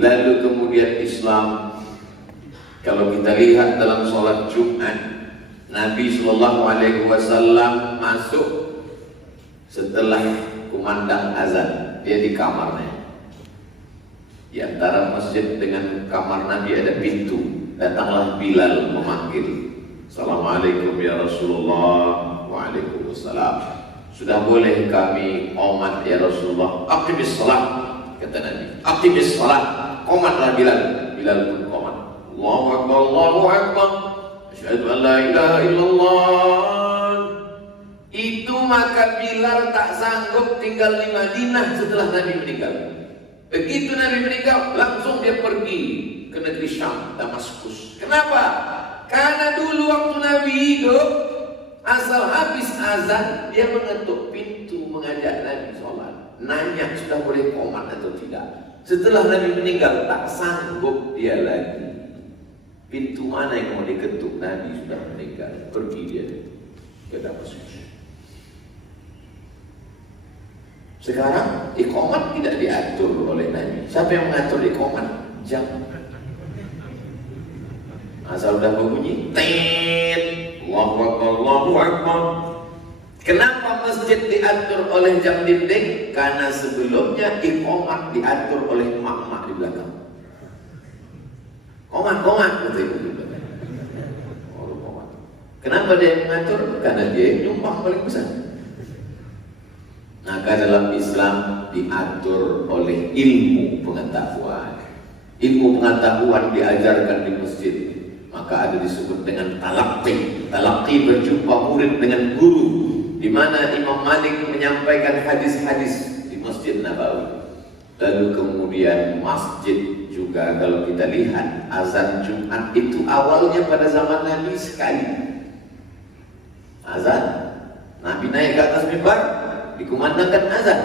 Lalu kemudian Islam, kalau kita lihat dalam sholat Jumat, Nabi Shallallahu Alaihi Wasallam masuk setelah kumandang azan, dia di kamarnya. Di antara masjid dengan kamar Nabi ada pintu. Datanglah Bilal memanggil, "Assalamualaikum ya Rasulullah." "Waalaikumsalam." "Sudah boleh kami qomat ya Rasulullah?" "Aqimis salat," kata Nabi. "Aqimis salat." Qomatlah Bilal. Bilal pun qomat. "Allahu Akbar, Allahu Akbar. Asyhadu an la ilaha illallah." Itu maka Bilal tak sanggup tinggal di Madinah setelah Nabi meninggal. Begitu Nabi meninggal, langsung dia pergi ke negeri Syam, Damaskus. Kenapa? Karena dulu waktu Nabi hidup, asal habis azan, dia mengetuk pintu mengajak Nabi sholat. Nanya sudah boleh qomat atau tidak. Setelah Nabi meninggal, tak sanggup dia lagi. Pintu mana yang mau diketuk? Nabi sudah meninggal. Pergi dia ke Damaskus. Sekarang iqamat tidak diatur oleh Nabi. Siapa yang mengatur iqamat? Jam. Asal udah berbunyi, tet, Allahu Akbar, Allahu Akbar. Kenapa masjid diatur oleh jam dinding? Karena sebelumnya iqamat diatur oleh mak-mak di belakang. Qomat, betul. Kenapa dia yang mengatur? Karena dia yang nyumbang paling besar. Maka dalam Islam diatur oleh ilmu pengetahuan. Ilmu pengetahuan diajarkan di masjid. Maka ada disebut dengan talaqi. Talaqi berjumpa murid dengan guru. Di mana Imam Malik menyampaikan hadis-hadis di Masjid Nabawi. Lalu kemudian masjid juga kalau kita lihat azan Jumat itu awalnya pada zaman Nabi sekali. Azan, Nabi naik ke atas mimbar, dikumandangkan azan.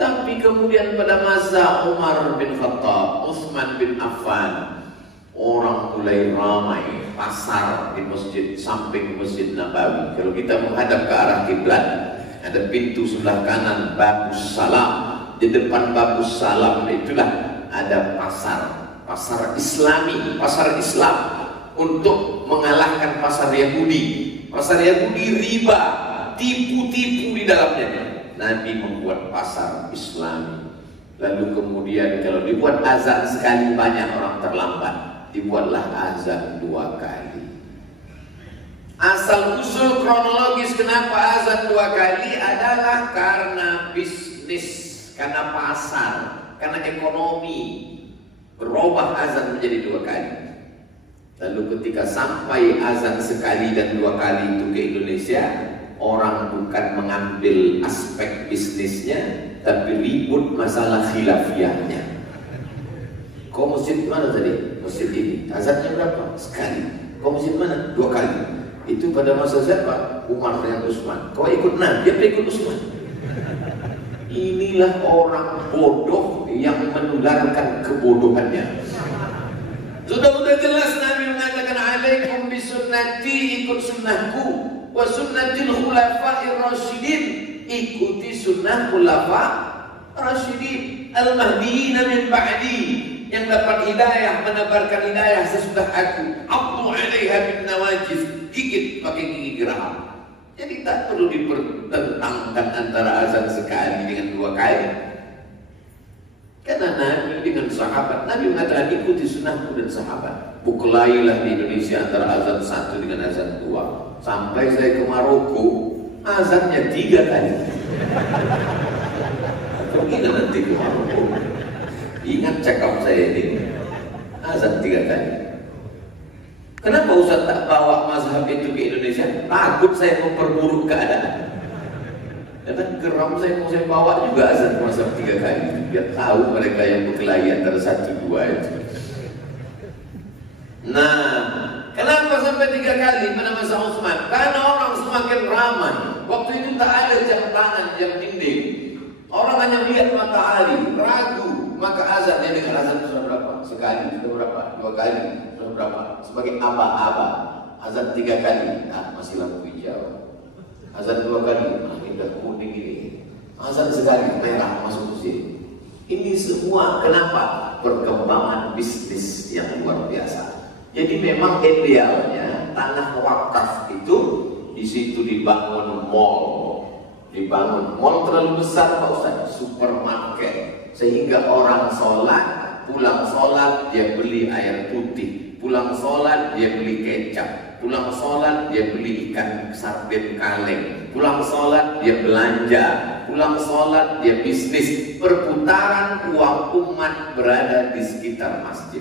Tapi kemudian pada masa Umar bin Khattab, Utsman bin Affan, orang mulai ramai pasar di masjid samping Masjid Nabawi. Kalau kita menghadap ke arah kiblat, ada pintu sebelah kanan Babus Salam. Di depan Babus Salam itulah ada pasar Islami, pasar Islam untuk mengalahkan pasar Yahudi. Pasar Yahudi riba, tipu-tipu di dalamnya. Nabi membuat pasar Islami. Lalu kemudian kalau dibuat azan sekali banyak orang terlambat, dibuatlah azan 2 kali. Asal usul kronologis kenapa azan 2 kali adalah karena bisnis, karena pasar, karena ekonomi. Berubah azan menjadi 2 kali. Lalu ketika sampai azan sekali dan 2 kali itu ke Indonesia, orang bukan mengambil aspek bisnisnya, tapi ribut masalah khilafiyahnya. Kau masjid mana tadi? Masjid ini. Azannya berapa? Sekali. Kau masjid mana? 2 kali. Itu pada masa siapa? Umar dengan Utsman. Kau ikut Nabi, apa ikut Utsman? Inilah orang bodoh yang menularkan kebodohannya. Sudah jelas Nabi mengatakan, "Alaikum bisunnati," ikut sunnahku, "wa sunnatil khulafa'ir rasyidin," ikuti sunnah khulafa rasyidin al-mahdiyyin min ba'di, yang dapat hidayah, menebarkan hidayah sesudah aku. "Abdu 'alaiha bin nawajiz," gigit pakai gigi geram. Jadi tak perlu dipertentangkan antara azan sekali dengan 2 kali. Karena Nabi dengan sahabat, Nabi mengatakan ikuti sunnahku dan sahabat. Buklailah di Indonesia antara azan 1 dengan azan 2. Sampai saya ke Maroko, azannya 3 kali. Kemungkinan nanti ke Maroko. Ingat cakap saya ini, azan 3 kali. Kenapa Ustaz tak bawa mazhab itu ke Indonesia? Takut saya memperburuk keadaan. Dan geram saya mau saya bawa juga azan mazhab 3 kali. Biar tahu mereka yang berkelahi antara 1-2 itu. Nah, kenapa sampai 3 kali pada masa Utsman? Karena orang semakin ramai. Waktu itu tak ada jam tangan, jam dinding. Orang hanya lihat matahari, ragu. Maka azan, dia dengar azan sudah berapa? Sekali, sudah berapa? 2 kali, sudah berapa? Sebagai aba-aba. Azan 3 kali, nah masih lampu hijau. Azan 2 kali, nah ini udah kuning ini. Azan sekali, merah masuk masjid. Ini semua kenapa? Perkembangan bisnis yang luar biasa. Jadi memang idealnya tanah wakaf itu di situ dibangun mall. Dibangun mall terlalu besar Pak Ustaz, supermarket, sehingga orang sholat, pulang sholat dia beli air putih, pulang sholat dia beli kecap, pulang sholat dia beli ikan sarden kaleng, pulang sholat dia belanja, pulang sholat dia bisnis. Perputaran uang umat berada di sekitar masjid.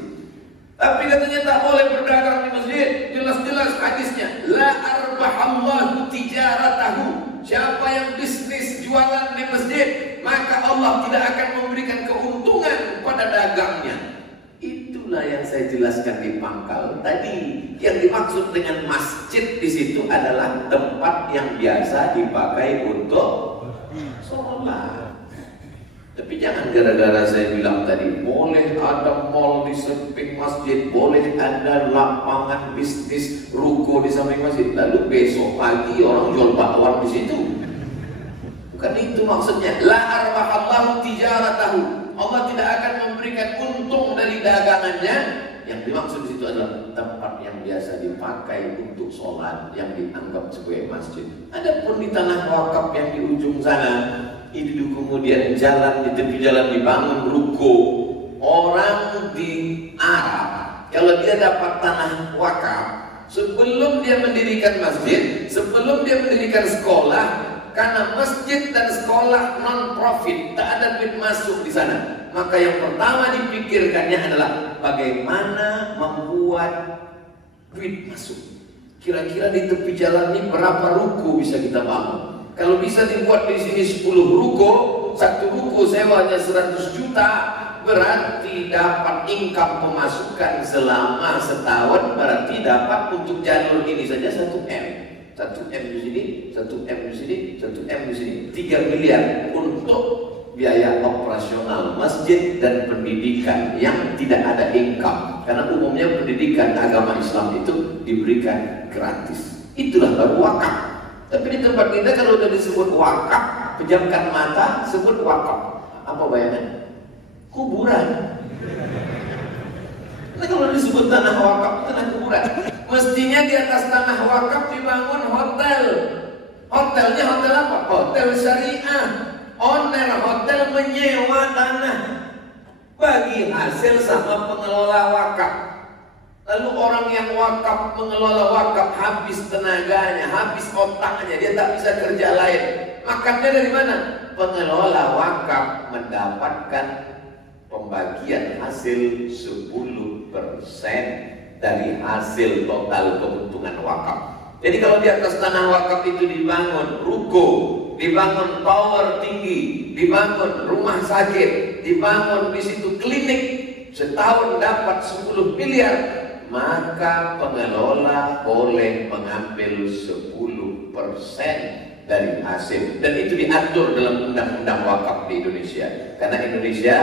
Tapi katanya tak boleh berdagang di masjid. Jelas-jelas hadisnya, la arbahallahu tijaratahu. Siapa yang bisnis jualan di masjid, maka Allah tidak akan memberikan keuntungan pada dagangnya. Itulah yang saya jelaskan di pangkal tadi. Yang dimaksud dengan masjid di situ adalah tempat yang biasa dipakai untuk sholat. Tapi jangan gara-gara saya bilang tadi boleh ada mall di samping masjid, boleh ada lapangan bisnis ruko di samping masjid, lalu besok pagi orang jual bakwan di situ. Bukan itu maksudnya. La arbahallahu tijaratahu. Allah tidak akan memberikan untung dari dagangannya. Yang dimaksud di situ adalah tempat yang biasa dipakai untuk sholat yang dianggap sebagai masjid. Adapun di tanah wakaf yang di ujung sana, itu kemudian jalan, di tepi jalan dibangun ruko. Orang di Arab kalau dia dapat tanah wakaf, sebelum dia mendirikan masjid, sebelum dia mendirikan sekolah, karena masjid dan sekolah non-profit, tak ada duit masuk di sana, maka yang pertama dipikirkannya adalah bagaimana membuat duit masuk. Kira-kira di tepi jalan ini berapa ruko bisa kita bangun? Kalau bisa dibuat di sini 10 ruko, satu ruko sewanya 100 juta, berarti dapat income pemasukan selama setahun, berarti dapat untuk jalur ini saja 1 M. 1 M di sini, 1 M di sini, 1 M di sini, 3 miliar untuk biaya operasional masjid dan pendidikan yang tidak ada income. Karena umumnya pendidikan agama Islam itu diberikan gratis. Itulah baru wakaf. Tapi di tempat kita kalau udah disebut wakaf, pejamkan mata, sebut wakaf. Apa bayangan? Kuburan. Nah kalau disebut tanah wakaf, tanah kuburan. Mestinya di atas tanah wakaf dibangun hotel. Hotelnya hotel apa? Hotel syariah. Owner hotel menyewa tanah, bagi hasil sama pengelola wakaf. Lalu orang yang wakaf, mengelola wakaf, habis tenaganya, habis otaknya, dia tak bisa kerja lain. Makannya dari mana? Pengelola wakaf mendapatkan pembagian hasil 10% dari hasil total keuntungan wakaf. Jadi kalau di atas tanah wakaf itu dibangun ruko, dibangun tower tinggi, dibangun rumah sakit, dibangun di situ klinik, setahun dapat 10 miliar, maka pengelola boleh mengambil 10% dari hasil. Dan itu diatur dalam undang-undang wakaf di Indonesia. Karena Indonesia,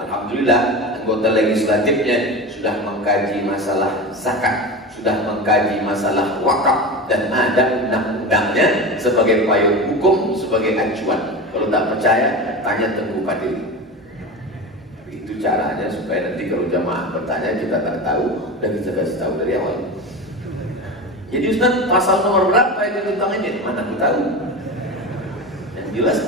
alhamdulillah, anggota legislatifnya sudah mengkaji masalah zakat, sudah mengkaji masalah wakaf, dan ada undang-undangnya sebagai payung hukum, sebagai acuan. Kalau tak percaya, tanya Tengku Kadir. Itu caranya supaya nanti kalau jamaah bertanya kita tak tahu dan kita kasih tahu dari awal. Jadi Ustaz, pasal nomor berapa itu tentang ini? Mana aku tahu? Yang jelas